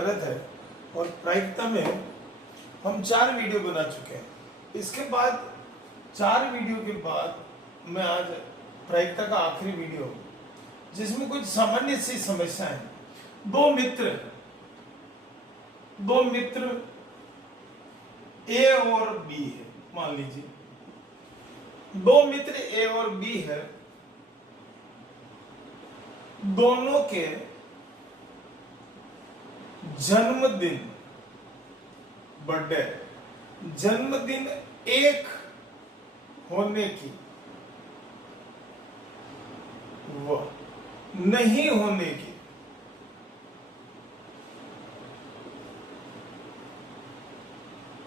कर रहे थे और प्रायिकता में हम 4 वीडियो बना चुके हैं। इसके बाद 4 वीडियो के बाद मैं आज प्रायिकता का आखिरी वीडियो, जिसमें कुछ सामान्य सी समस्या है। दो मित्र ए और बी है। मान लीजिए 2 मित्र ए और बी है, दोनों के जन्मदिन, बर्थडे, जन्मदिन एक होने की व नहीं होने की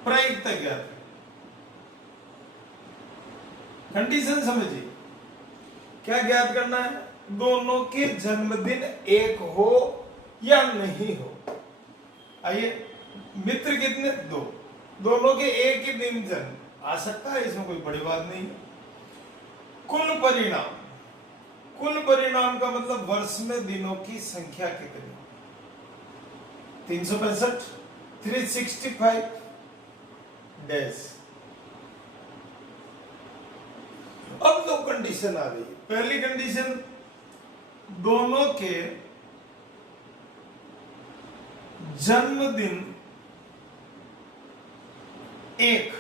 प्रायिकता ज्ञात है। कंडीशन समझिए, क्या ज्ञात करना है? दोनों के जन्मदिन एक हो या नहीं हो। आइए, मित्र कितने? 2, दोनों के एक ही दिन जन्म, आ सकता है, इसमें कोई बड़ी बात नहीं है। कुल परिणाम का मतलब वर्ष में दिनों की संख्या कितनी? 365, 365 डेज। अब 2 कंडीशन आ गई। पहली कंडीशन, दोनों के जन्मदिन एक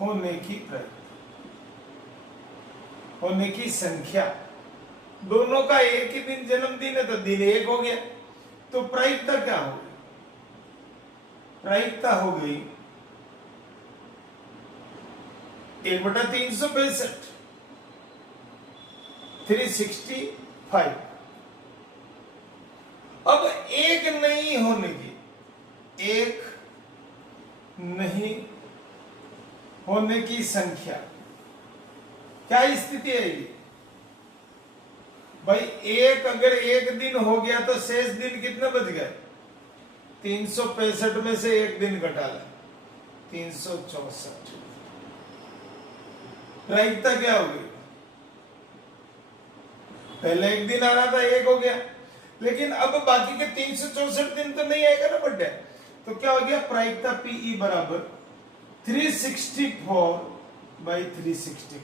होने की होने की संख्या। दोनों का एक ही दिन जन्मदिन है तो दिन एक हो गया, तो प्रायिकता क्या हो गई? प्रायिकता हो गई 1/365, 365। अब एक नहीं होने की संख्या, क्या स्थिति है ये भाई? एक अगर एक दिन हो गया तो शेष दिन कितने बच गए? 365 में से एक दिन घटा लें, 364। प्रायिकता क्या होगी? पहले एक दिन आ रहा था, एक हो गया, लेकिन अब बाकी के 364 दिन तो नहीं आएगा ना बर्थडे, तो क्या हो गया? प्रायिकता पीई बराबर 364/365।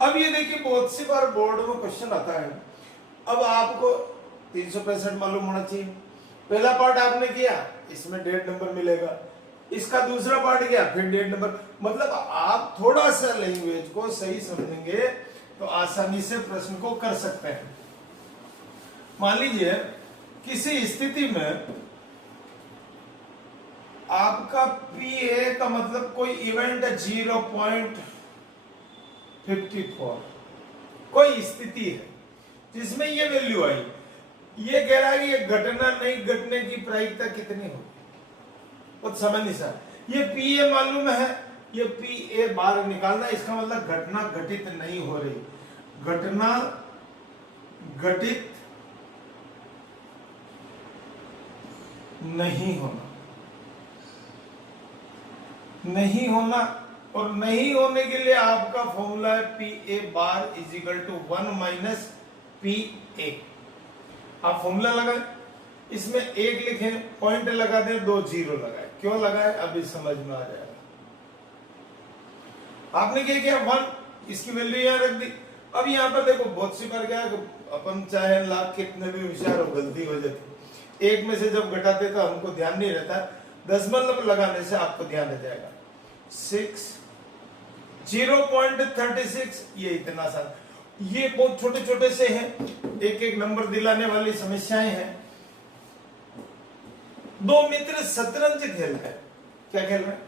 अब ये देखिए, बहुत सी बार बोर्ड में क्वेश्चन आता है। अब आपको 365 मालूम होना चाहिए। पहला पार्ट आपने किया, इसमें डेट नंबर मिलेगा, इसका दूसरा पार्ट किया, फिर डेट नंबर। मतलब आप थोड़ा सा लैंग्वेज को सही समझेंगे तो आसानी से प्रश्न को कर सकते हैं। मान लीजिए किसी स्थिति में आपका पीए का मतलब कोई इवेंट है 0.54, कोई स्थिति है जिसमें ये वैल्यू आई। ये कह रहा है कि ये घटना नहीं घटने की प्रायिकता कितनी होगी? बहुत सामान्य सा, ये पीए मालूम है, ये पीए बाहर निकालना, इसका मतलब घटना घटित नहीं हो रही। घटना घटित नहीं होना, और नहीं होने के लिए आपका फॉर्मूला है P A bar is equal to 1 minus P A. आप फॉर्मूला लगाए, इसमें 1 लिखे, पॉइंट लगा दे, 2 जीरो लगाए। क्यों लगाए अभी समझ में आ जाएगा। आपने क्या किया? 1, इसकी वैल्यू यहां रख दी। अब यहां पर देखो, बहुत सी बार क्या है, अपन चाहे लाख कितने भी होशियार हो, गलती हो जाती। एक में से जब घटाते तो हमको ध्यान नहीं रहता, दशमलव लगाने से आपको ध्यान रह जाएगा। 0.36, ये इतना सा, ये बहुत छोटे छोटे से हैं, एक एक नंबर दिलाने वाली समस्याएं हैं। 2 मित्र शतरंज खेल रहे हैं। क्या खेल रहे हैं?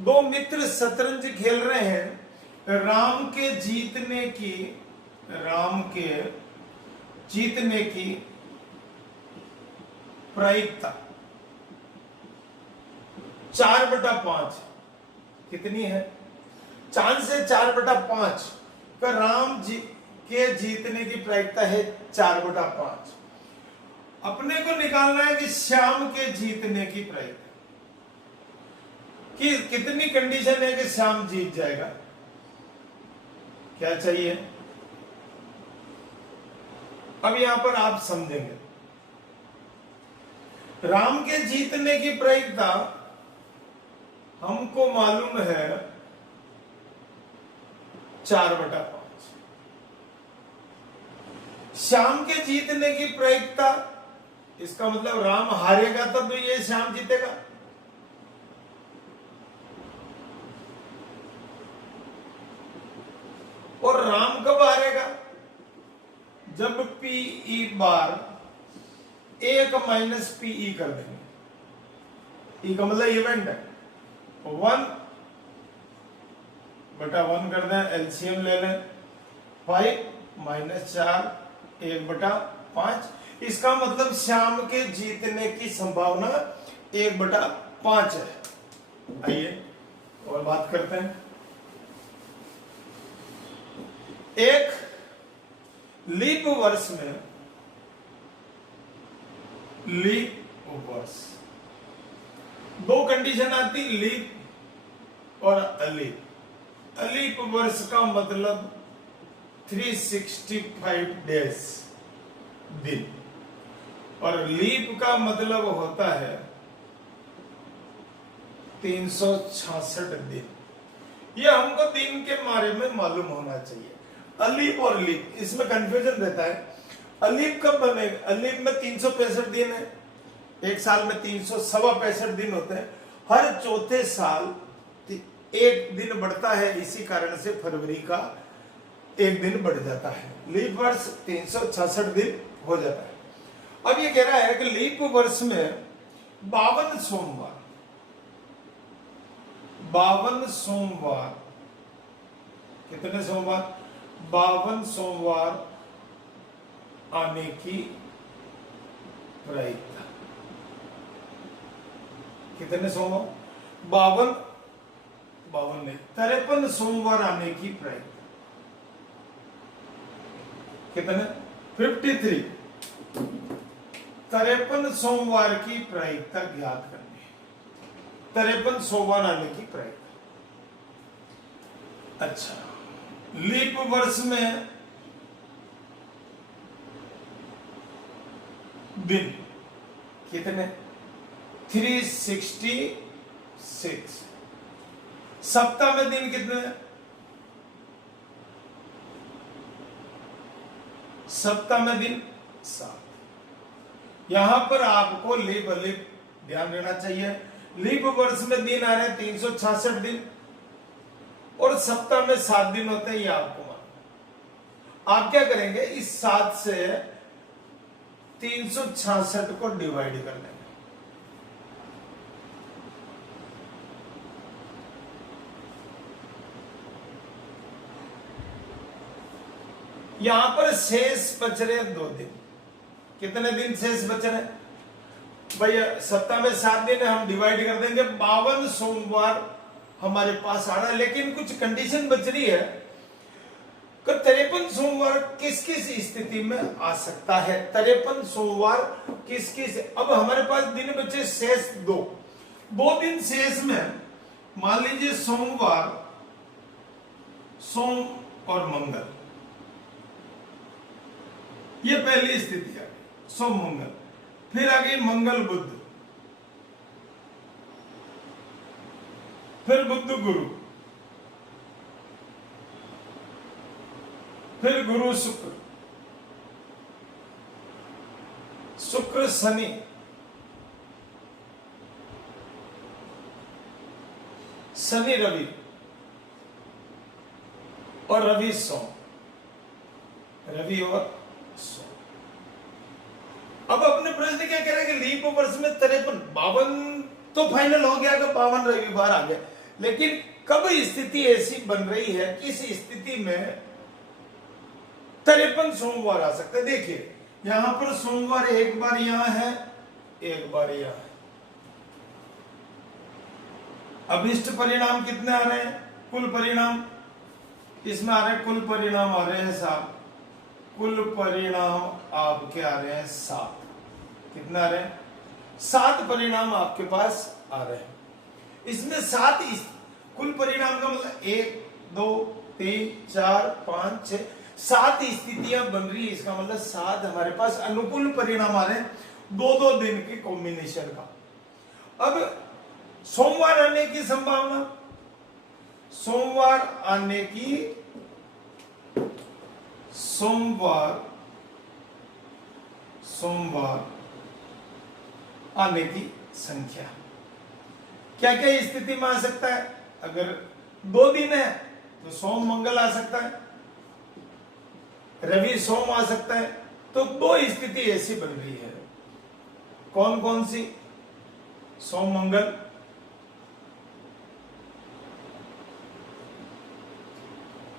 2 मित्र शतरंज खेल रहे हैं। राम के जीतने की प्रायिकता 4/5 कितनी है? चांद से 4/5 का राम जी के जीतने की प्रायिकता है 4/5। अपने को निकालना है कि श्याम के जीतने की प्रायिकता कि कितनी कंडीशन है कि श्याम जीत जाएगा। क्या चाहिए? अब यहां पर आप समझेंगे, राम के जीतने की प्रायिकता हमको मालूम है 4/5। श्याम के जीतने की प्रायिकता, इसका मतलब राम हारेगा तब ये श्याम जीतेगा। और राम कब हारेगा? जब पीई बार 1 माइनस पीई कर देंगे। ई का मतलब इवेंट है। 1/1 कर दें, एलसीएम ले लें, 5 माइनस 4 1/5। इसका मतलब श्याम के जीतने की संभावना 1/5 है। आइए और बात करते हैं। एक लीप वर्ष में, लीप वर्ष, 2 कंडीशन आती, लीप और अलीप। अलीप वर्ष का मतलब 365 डेज, दिन, और लीप का मतलब होता है 366 दिन। यह हमको दिन के बारे में मालूम होना चाहिए। अलीप और लीप, इसमें कंफ्यूजन रहता है। अलीप कब बनेगा? अलीप में 365 दिन है, एक साल में 365 दिन होते हैं। हर चौथे साल एक दिन बढ़ता है, इसी कारण से फरवरी का एक दिन बढ़ जाता है। लीप वर्ष 366 दिन हो जाता है। अब ये कह रहा है कि लीप वर्ष में 52 सोमवार, 52 सोमवार, कितने सोमवार? 52 सोमवार आने की प्रायिकता। कितने सोमवार? 52 नहीं, 53 सोमवार आने की प्रायिकता। कितने? 53। 53 सोमवार की प्रायिकता ज्ञात करनी है। 53 सोमवार आने की प्रायिकता। अच्छा, लीप वर्ष में दिन कितने? 366। सप्ताह में दिन कितने? सप्ताह में दिन 7। यहां पर आपको लीप अलीप ध्यान देना चाहिए। लीप वर्ष में दिन आ रहे हैं 366 दिन, और सप्ताह में 7 दिन होते हैं, ये आपको मालूम। आप क्या करेंगे? इस 7 से 366 को डिवाइड कर लेंगे। यहां पर शेष बच रहे 2 दिन। कितने दिन शेष बच रहे? भैया सप्ताह में 7 दिन है, हम डिवाइड कर देंगे। 52 सोमवार हमारे पास आ रहा है, लेकिन कुछ कंडीशन बच रही है कि 53 सोमवार किस किस स्थिति में आ सकता है। 53 सोमवार किस किस, अब हमारे पास दिन बचे शेष 2 दिन शेष में, मान लीजिए सोमवार, सोम और मंगल, ये पहली स्थिति है, सोम मंगल। फिर आ गई मंगल बुध, फिर बुध गुरु, फिर गुरु शुक्र, शुक्र शनि, शनि रवि, और रवि सोम, रवि और सोम। अब अपने प्रश्न क्या कह रहे हैं कि लीप वर्ष में 52 तो फाइनल हो गया कि 52 रविवार आ गया, लेकिन कब स्थिति ऐसी बन रही है, किस स्थिति में 53 सोमवार आ सकते हैं? देखिए यहां पर सोमवार एक बार यहां है, एक बार यहां है। अभिष्ट परिणाम कितने आ रहे हैं? कुल परिणाम इसमें आ रहे हैं, कुल परिणाम आ रहे हैं 7। कुल परिणाम आपके आ रहे हैं 7। कितना आ रहे हैं? 7 परिणाम आपके पास आ रहे हैं। इसमें 7 कुल परिणाम का मतलब 1 2 3 4 5 6 7 स्थितियां बन रही है। इसका मतलब 7 हमारे पास अनुकूल परिणाम आ रहे हैं, दो दो दिन के कॉम्बिनेशन का। अब सोमवार आने की संभावना, सोमवार आने की, सोमवार आने की संख्या क्या क्या स्थिति में आ सकता है? अगर 2 दिन है तो सोम मंगल आ सकता है, रवि सोम आ सकता है। तो 2 स्थिति ऐसी बन रही है। कौन कौन सी? सोम मंगल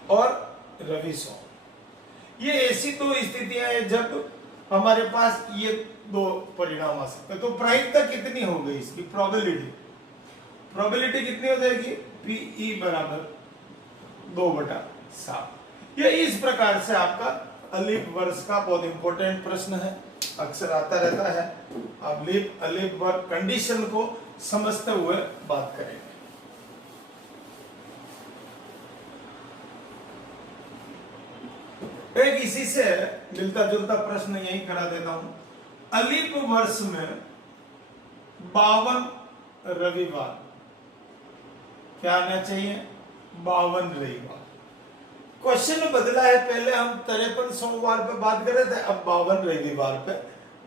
और रवि सोम। ये ऐसी 2 स्थितियां हैं जब हमारे पास ये 2 परिणाम आ सकते हैं। तो प्रायिकता कितनी हो गई इसकी? प्रोबेबिलिटी कितनी हो जाएगी? पीई बराबर 2/7। ये इस प्रकार से आपका अलीफ वर्ष का बहुत इंपॉर्टेंट प्रश्न है, अक्सर आता रहता है। आप अलीफ वर्ग कंडीशन को समझते हुए बात करेंगे। एक इसी से मिलता जुलता प्रश्न यही करा देता हूं। अलीफ वर्ष में 52 रविवार क्या आना चाहिए? 52 रविवार। क्वेश्चन बदला है, पहले हम 53 सोमवार पे बात कर रहे थे, अब 52 रविवार पे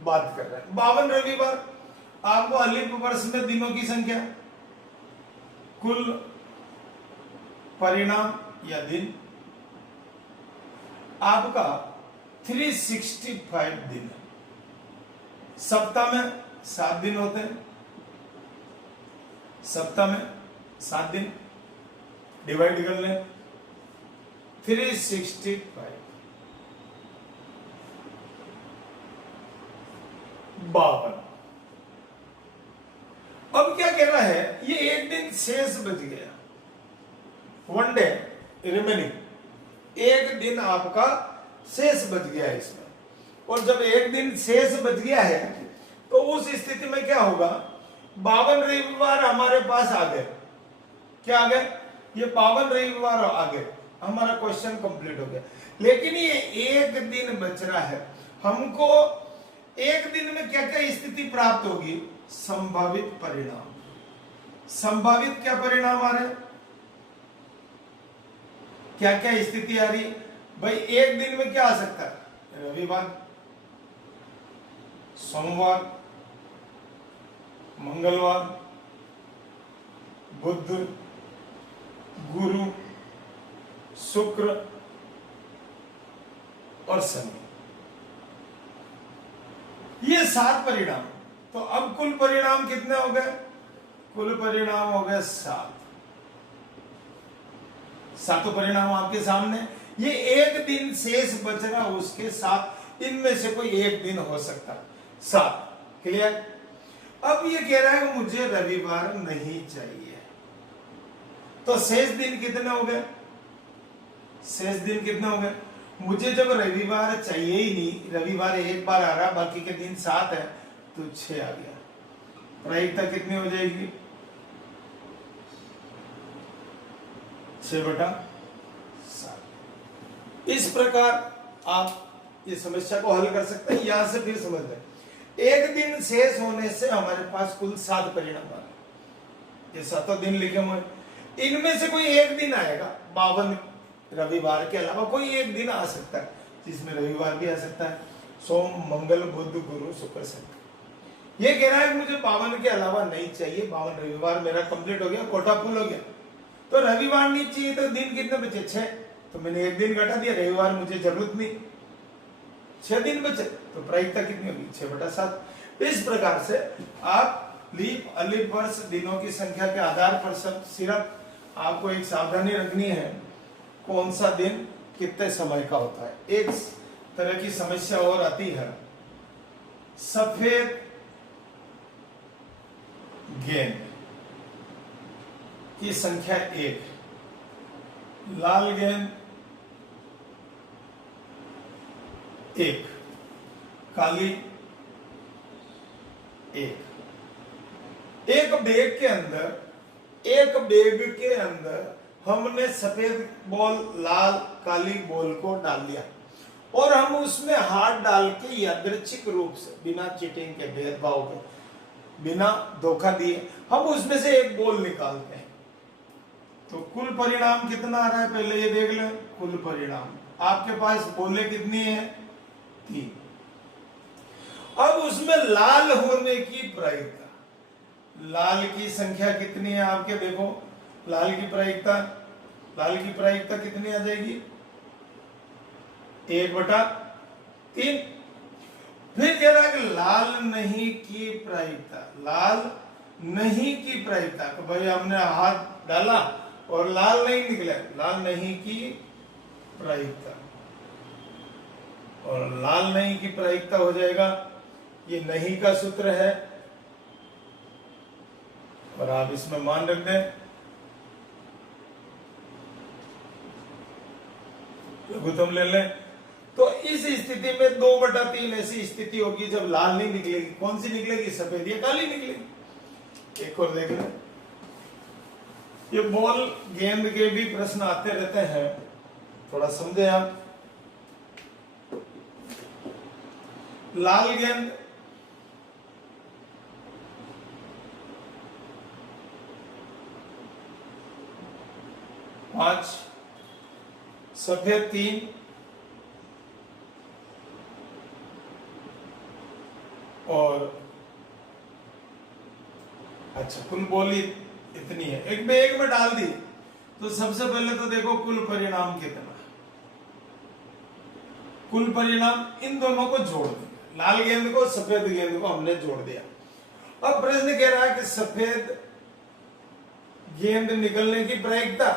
बात कर रहे हैं। 52 रविवार आपको अलीफ वर्ष में दिनों की संख्या, कुल परिणाम या दिन आपका 365 दिन है। सप्ताह में 7 दिन होते हैं, सप्ताह में 7 दिन डिवाइड कर लें 365 52। अब क्या कह रहा है? ये एक दिन शेष बच गया, 1 डे रिमेनिंग, एक दिन आपका शेष बच गया है इसमें। और जब एक दिन शेष बच गया है तो उस स्थिति में क्या होगा? 52 रविवार हमारे पास आ गए। क्या आ गए? ये 52 रविवार आ गए, हमारा क्वेश्चन कंप्लीट हो गया। लेकिन ये एक दिन बच रहा है, हमको एक दिन में क्या क्या स्थिति प्राप्त होगी? संभावित परिणाम। संभावित क्या परिणाम आ रहे हैं? क्या क्या स्थिति आ रही है भाई? एक दिन में क्या आ सकता है? रविवार, सोमवार, मंगलवार, बुध, गुरु, शुक्र और शनि। ये 7 परिणाम। तो अब कुल परिणाम कितने हो गए? कुल परिणाम हो गए 7। 7 परिणाम आपके सामने। ये एक दिन शेष बच रहा, उसके साथ इनमें से कोई एक दिन हो सकता है। 7 क्लियर? अब ये कह रहा है मुझे रविवार नहीं चाहिए, तो शेष दिन कितने हो गए? शेष दिन कितने हो गए? मुझे जब रविवार चाहिए ही नहीं, रविवार एक बार आ रहा, बाकी के दिन 7 है, तो 6 आ गया। प्रायिकता कितनी हो जाएगी? 6/7। इस प्रकार आप ये समस्या को हल कर सकते हैं। यहां से फिर समझ लें, एक दिन शेष होने से हमारे पास कुल 7 परिणाम आ रहे। ये 7 दिन लिखे हुए, इनमें से कोई एक दिन आएगा। 52 रविवार के अलावा कोई एक दिन आ सकता है, जिसमें रविवार भी आ सकता है। सोम, मंगल, बुध, गुरु, शुक्र, शनि। ये कह रहा है मुझे 52 के अलावा नहीं चाहिए। 52 रविवार मेरा कंप्लीट हो गया, कोटा फुल हो गया। तो रविवार नहीं चाहिए, तो दिन कितने बचे? 6। तो मैंने एक दिन घटा दिया, रविवार मुझे जरूरत नहीं, 6 दिन बचे। तो प्रायिकता कितनी होगी? 6/7। इस प्रकार से आप लीप अलीफ वर्ष दिनों की संख्या के आधार पर सिर्फ आपको एक सावधानी रखनी है, कौन सा दिन कितने समय का होता है। एक तरह की समस्या और आती है, सफेद गेंद की संख्या 1, लाल गेंद 1, काली 1। एक बैग के अंदर हमने सफेद बॉल, लाल, काली बॉल को डाल दिया और हम उसमें हाथ डाल के यादृच्छिक रूप से, बिना चीटिंग के, भेदभाव के, बिना धोखा दिए हम उसमें से एक बोल निकालते हैं। तो कुल परिणाम कितना आ रहा है पहले ये देख लो। कुल परिणाम आपके पास बोले कितनी है? 3। अब उसमें लाल होने की प्रायिकता, लाल की संख्या कितनी है आपके, देखो लाल की प्रायिकता कितनी आ जाएगी? 1/3। फिर कह रहा है कि लाल नहीं की प्रायिकता, लाल नहीं की प्रायिकता, तो भाई हमने हाथ डाला और लाल नहीं निकला, लाल नहीं की प्रायिकता, और लाल नहीं की प्रायिकता हो जाएगा, ये नहीं का सूत्र है और आप इसमें मान रख दें, लघुत्तम ले लें। तो इस स्थिति में 2/3 ऐसी स्थिति होगी जब लाल नहीं निकलेगी। कौन सी निकलेगी? सफेद या काली निकलेगी। एक और देख लें, ये बॉल गेंद के भी प्रश्न आते रहते हैं, थोड़ा समझे आप। लाल गेंद पांच, सफेद 3, और अच्छा कुल बोली इतनी है, एक में डाल दी। तो सबसे पहले तो देखो कुल परिणाम कितना, कुल परिणाम इन दोनों को जोड़ देंगे, लाल गेंद को सफेद गेंद को हमने जोड़ दिया। अब प्रश्न कह रहा है कि सफेद गेंद निकलने की प्रायिकता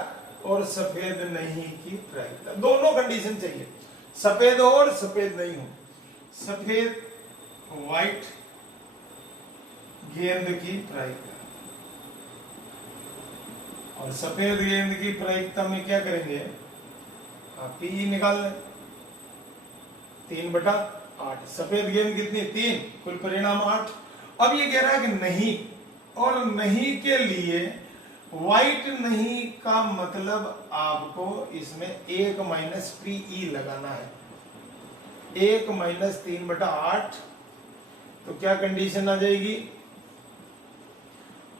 और सफेद नहीं की प्रायिकता, दोनों कंडीशन चाहिए, सफेद हो और सफेद नहीं हो। सफेद व्हाइट गेंद की प्रायिकता, और सफेद गेंद की प्रायिकता में क्या करेंगे, आप पी निकाल लें, 3/8। सफेद गेंद कितनी? 3, कुल परिणाम 8। अब ये कह रहा है कि नहीं, और नहीं के लिए व्हाइट नहीं का मतलब आपको इसमें 1 - PE लगाना है, 1 - 3/8। तो क्या कंडीशन आ जाएगी?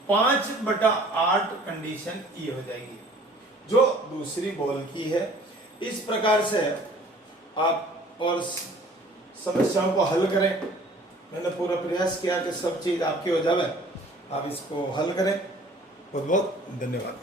5/8 कंडीशन ई हो जाएगी, जो दूसरी बॉल की है। इस प्रकार से आप और समस्याओं को हल करें। मैंने पूरा प्रयास किया कि सब चीज आपकी हो जाए, आप इसको हल करें। बहुत बहुत धन्यवाद।